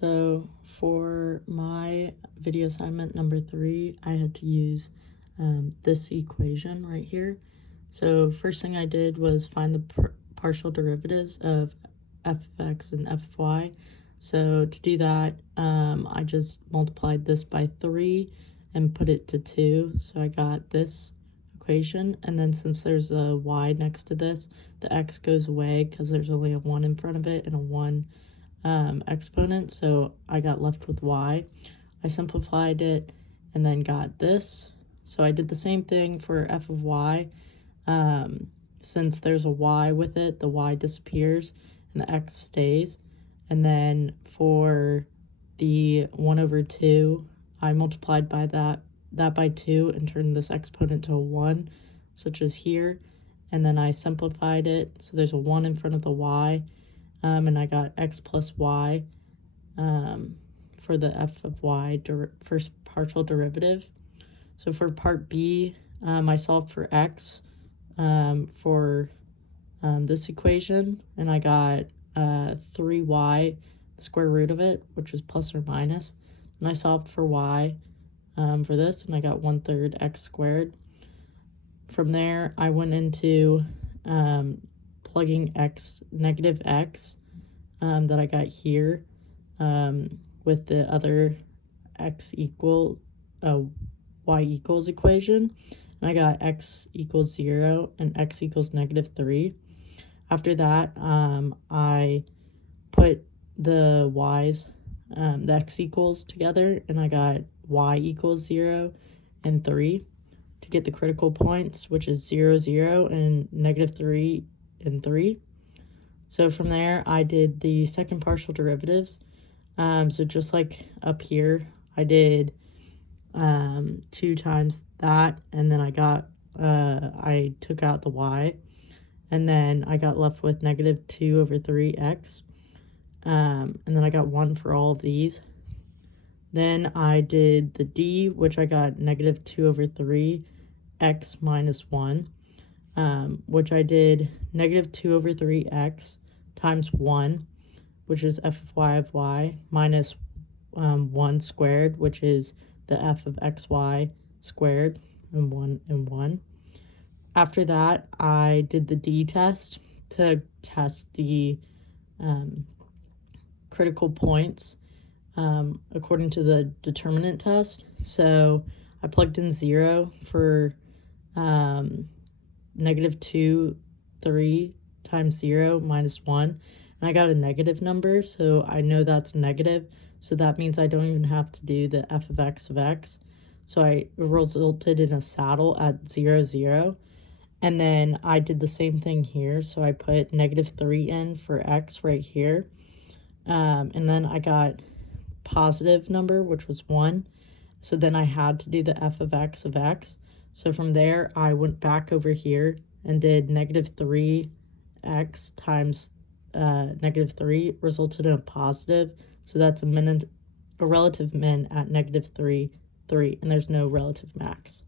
So for my video assignment number 3, I had to use this equation right here. So first thing I did was find the partial derivatives of f of x and f of y. So to do that, I just multiplied this by 3 and put it to 2. So I got this equation, and then since there's a y next to this, the x goes away because there's only a 1 in front of it and a 1 exponent, so I got left with y. I simplified it and then got this. So I did the same thing for f of y. Since there's a y with it, the y disappears and the x stays. And then for the 1 over 2, I multiplied by that by 2 and turned this exponent to a 1, such as here. And then I simplified it, so there's a 1 in front of the y. And I got x plus y for the f of y first partial derivative. So for part B, I solved for x for this equation, and I got 3y, the square root of it, which is plus or minus. And I solved for y for this, and I got 1/3 x squared. From there, I went into plugging negative x that I got here with the other y equals equation, and I got x equals 0 and x equals -3. After that, I put the y's, the x equals together, and I got y equals 0 and 3 to get the critical points, which is 0, 0, and -3 and 3. So from there, I did the second partial derivatives. So just like up here, I did 2 times that, and then I took out the y, and then I got left with -2 over 3x, and then I got 1 for all of these. Then I did the d, which I got -2 over 3x minus 1, which I did -2 over 3x times 1, which is f of y, minus 1 squared, which is the f of xy squared, and 1 and 1. After that, I did the d test to test the critical points according to the determinant test. So I plugged in 0 for -2, 3 times 0 minus 1, and I got a negative number, so I know that's negative, so that means I don't even have to do the f of x, so it resulted in a saddle at 0, 0, and then I did the same thing here, so I put -3 in for x right here, and then I got positive number, which was 1, so then I had to do the f of x. So from there, I went back over here and did -3x times -3 resulted in a positive. So that's a relative min at -3, 3, and there's no relative max.